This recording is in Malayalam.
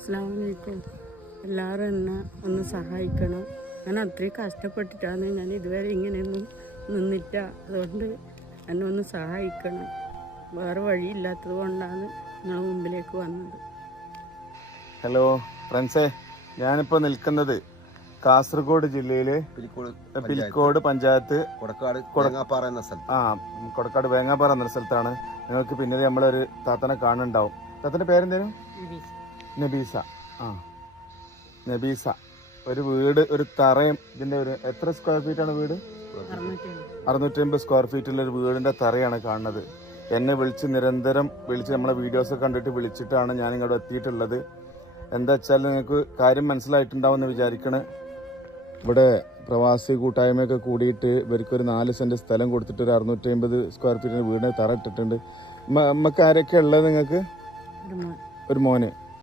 അസ്സലാമു അലൈക്കും. എല്ലാവരും എന്നെ ഒന്ന് സഹായിക്കണം. ഞാൻ അത്രയും കഷ്ടപ്പെട്ടിട്ടാണ് ഞാൻ ഇതുവരെ ഇങ്ങനെയൊന്നും നിന്നിട്ട. അതുകൊണ്ട് എന്നെ ഒന്ന് സഹായിക്കണം. വേറെ വഴിയില്ലാത്തത് കൊണ്ടാണ് നിങ്ങളുടെ മുമ്പിലേക്ക് വന്നത്. ഹലോ ഫ്രണ്ട്സേ, ഞാനിപ്പോൾ നിൽക്കുന്നത് കാസർഗോഡ് ജില്ലയിലെ പിലിക്കോട് പഞ്ചായത്ത് കൊടക്കാട് വേങ്ങാപ്പാറ എന്ന സ്ഥലത്താണ്. നിങ്ങൾക്ക് പിന്നീട് നമ്മളൊരു താത്തനെ കാണുന്നുണ്ടാവും. താത്തന്റെ പേരെന്തേലും? നബീസ. നബീസ ഒരു വീട്, ഒരു തറയും ഇതിന്റെ ഒരു എത്ര സ്ക്വയർ ഫീറ്റ് ആണ് വീട്? 650 സ്ക്വയർ ഫീറ്റുള്ള ഒരു വീടിന്റെ തറയാണ് കാണുന്നത്. എന്നെ നിരന്തരം വിളിച്ച് നമ്മളെ വീഡിയോസ് കണ്ടിട്ട് വിളിച്ചിട്ടാണ് ഞാൻ ഇങ്ങോട്ട് എത്തിയിട്ടുള്ളത്. എന്താ വെച്ചാൽ നിങ്ങൾക്ക് കാര്യം മനസ്സിലായിട്ടുണ്ടാവും എന്ന് വിചാരിക്കണേ. ഇവിടെ പ്രവാസി കൂട്ടായ്മയൊക്കെ കൂടിയിട്ട് ഇവർക്കൊരു 4 സെന്റ് സ്ഥലം കൊടുത്തിട്ട് ഒരു 650 സ്ക്വയർ ഫീറ്റിന് വീടിന് തറ ഇട്ടിട്ടുണ്ട്. നമുക്ക് ആരൊക്കെ ഉള്ളത്? നിങ്ങൾക്ക് ഒരു മോന്.